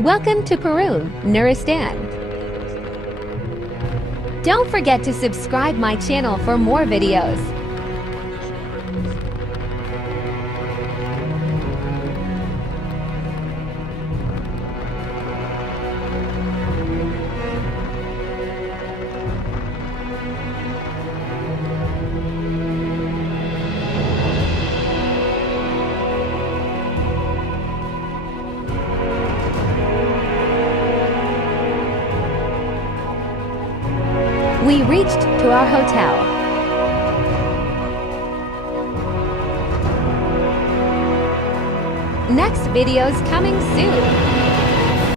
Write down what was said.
Welcome to Peru, Nuristan. Don't forget to subscribe my channel for more videos. We reached to our hotel. Next video's coming soon.